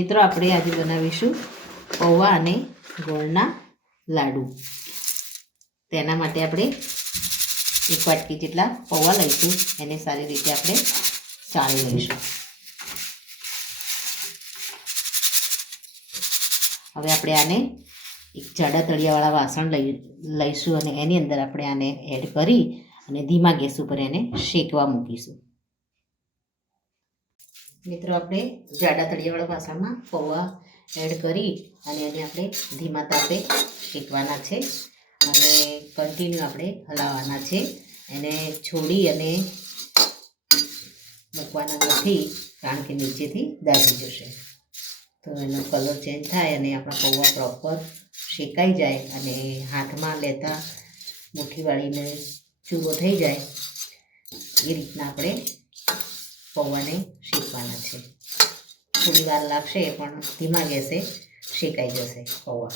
મિત્રો આપણે આજે બનાવીશું પૌવા અને ગોળના લાડુ। તેના માટે આપણે એક વાટકી જેટલા પૌવા લઈશું, એને સારી રીતે આપણે ચાળી લઈશું। હવે આપણે આને એક જાડા તળિયાવાળા વાસણ લઈશું અને એની અંદર આપણે આને એડ કરી અને ધીમા ગેસ ઉપર એને શેકવા મૂકીશું। મિત્રો આપણે જાડા તળિયાવાળા વાસણમાં પૌવા એડ કરી અને એને આપણે ધીમા તાપે શેકવાના છે અને કન્ટિન્યુ આપણે હલાવવાના છે। એને છોડી અને મૂકવાના નથી, કારણ કે નીચેથી દાઝી જશે। તો એનો કલર ચેન્જ થાય અને આપણા પૌવા પ્રોપર શેકાઈ જાય અને હાથમાં લેતા મુઠ્ઠી વાળીને ચૂરો થઈ જાય, એ રીતના આપણે પૌવાને શેકવાના છે। થોડી વાર લાગશે પણ ધીમા ગેસે શેકાઈ જશે પૌવા।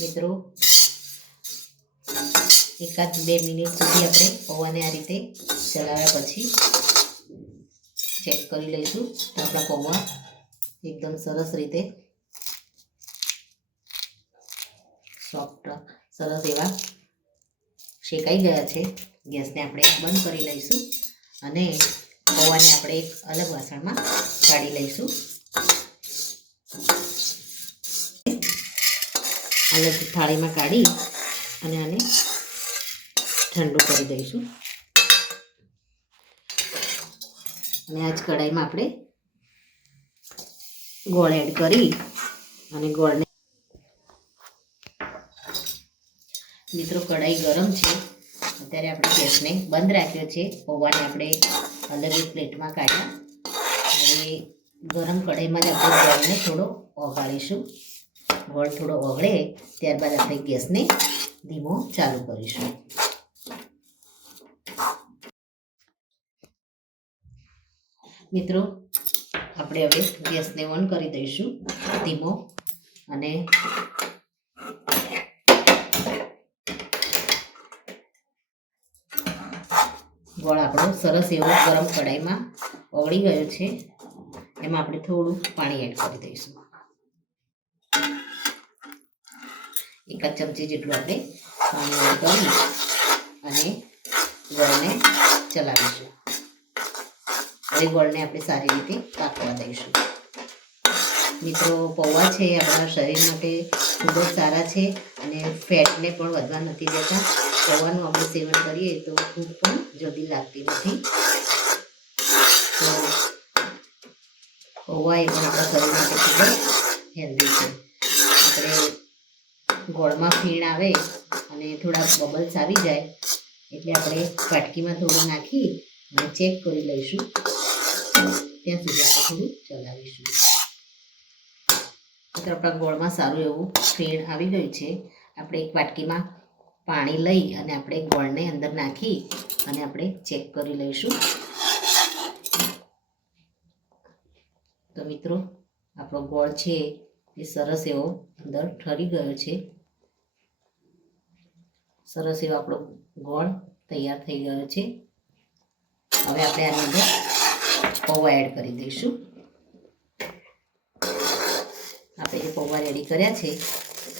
મિત્રો 1-2 મિનિટ સુધી આપણે પૌવાને આ રીતે ચલાવ્યા પછી ચેક કરી લઈશું તો આપણા પૌવા એકદમ સરસ રીતે સોફ્ટ સરસ એવા શેકાઈ ગયા છે। ગેસને આપણે બંધ કરી લઈશું અને પૌવાને આપણે એક અલગ વાસણમાં કાઢી લઈશું। અલગ થાળીમાં કાઢી અને આને ઠંડુ કરી દઈશું અને આ જ કઢાઈમાં આપણે ગોળ એડ કરી અને ગોળને મિત્રો કઢાઈ ગરમ છે, અત્યારે આપણે ગેસને બંધ રાખ્યો છે। પૌવાને આપણે અલગ એક પ્લેટમાં કાઢ્યા। હવે ગરમ કઢાઈમાં જ આપણે ગોળને થોડો ઓગાળીશું। ગોળ થોડો ઓગળે ત્યારબાદ આપણે ગેસને ધીમો ચાલુ કરીશું। મિત્રો આપણે હવે ગેસને ઓન કરી દઈશું ધીમો અને ગોળ આપણો સરસ એવો ગરમ કઢાઈમાં ઓગળી ગયો છે। એમાં આપણે થોડું પાણી એડ કરી દઈશું। 1 ચમચી જેટલું આપણે પાણી એડ કરી અને ગોળને ચલાવીશું। હવે ગોળને આપણે સારી રીતે પાકવા દઈશું। મિત્રો પૌવા છે એ આપણા શરીર માટે ખૂબ જ સારા છે અને ફેટને પણ વધવા નથી દેતા। પૌવાનું આપણે સેવન કરીએ તો ભૂખ પણ જલ્દી લાગતી નથી। તો પૌવા એ પણ આપણા શરીર માટે ખૂબ જ હેલ્ધી છે। આપણે ગોળમાં ફીણ આવે અને થોડા બબલ્સ આવી જાય એટલે આપણે વાટકીમાં થોડું નાખી અને ચેક કરી લઈશું, ત્યાં સુધી આપણે થોડું ચલાવીશું। તો આપણા ગોળમાં સારું એવું ફીણ આવી ગયું છે। આપણે એક વાટકીમાં પાણી લઈ અને આપણે ગોળને અંદર નાખી અને આપણે ચેક કરી લઈશું। તો મિત્રો આપણો ગોળ છે એ સરસ એવો અંદર ઠરી ગયો છે। સરસ એવો આપણો ગોળ તૈયાર થઈ ગયો છે। હવે આપણે આની અંદર પૌવા એડ કરી દઈશું। આપણે જે પૌવા રેડી કર્યા છે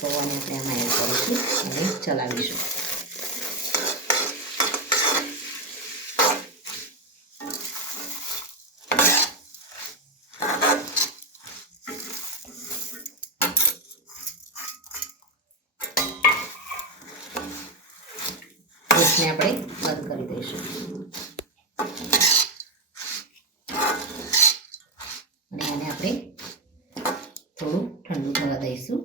પૌવાને આપણે આમાં એડ કરીશું અને ચલાવીશું। ગેસને આપણે બંધ કરી દઈશું અને આને આપણે થોડું ઠંડુ થવા દઈશું।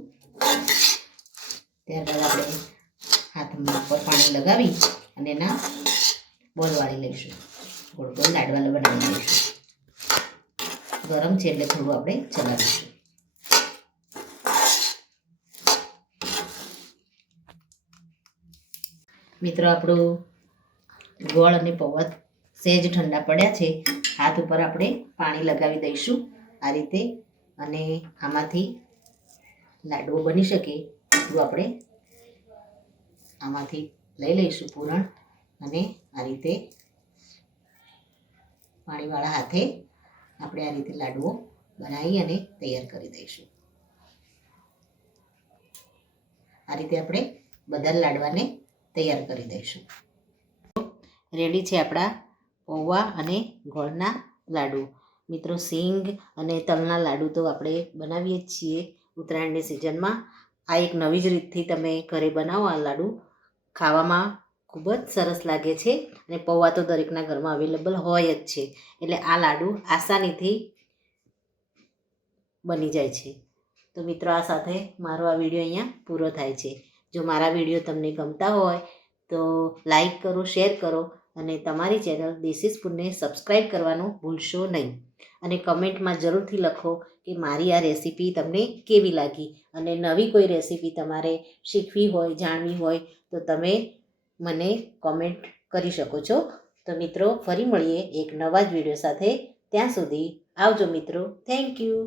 ત્યારબાદ આપણે હાથમાં ઉપર પાણી લગાવી અને એના બોલ વાળી લઈશું। ગોળ ગોળ લાડવા બનાવી લઈશું। ગરમ છે એટલે થોડું આપણે ચલાવીશું। મિત્રો આપણું ગોળ અને પૌવા સહેજ ઠંડા પડ્યા છે। હાથ ઉપર આપણે પાણી લગાવી દઈશું આ રીતે અને આમાંથી લાડવો બની શકે એટલું આપણે આમાંથી લઈ લઈશું પૂરણ અને આ રીતે પાણીવાળા હાથે આપણે આ રીતે લાડુઓ બનાવી અને તૈયાર કરી દઈશું. આ રીતે આપણે બધા લાડવાને તૈયાર કરી દઈશું. રેડી છે આપણા પૌવા અને ગોળના લાડુ. મિત્રો, સિંગ અને તલના લાડુ તો આપણે બનાવીએ જ છીએ ઉત્તરાયણની સિઝનમાં. આ એક નવી જ રીતથી તમે ઘરે બનાવો. આ લાડુ ખાવામાં ખૂબ જ સરસ લાગે છે અને પૌવા તો દરેકના ઘરમાં અવેલેબલ હોય જ છે, એટલે આ લાડુ આસાનીથી બની જાય છે. તો મિત્રો, આ સાથે મારો આ વિડીયો અહીંયા પૂરો થાય છે. જો મારા વિડીયો તમને ગમતા હોય તો લાઈક કરો, શેર કરો અને તમારી ચેનલ દેશી સ્પૂનને સબસ્ક્રાઈબ કરવાનું ભૂલશો નહીં. અને કમેન્ટમાં જરૂરથી લખો કે મારી આ રેસીપી તમને કેવી લાગી, અને નવી કોઈ રેસીપી તમારે શીખવી હોય, જાણવી હોય તો તમે મને કોમેન્ટ કરી શકો છો. તો મિત્રો, ફરી મળીએ એક નવા જ વિડીયો સાથે. ત્યાં સુધી આવજો મિત્રો. Thank you.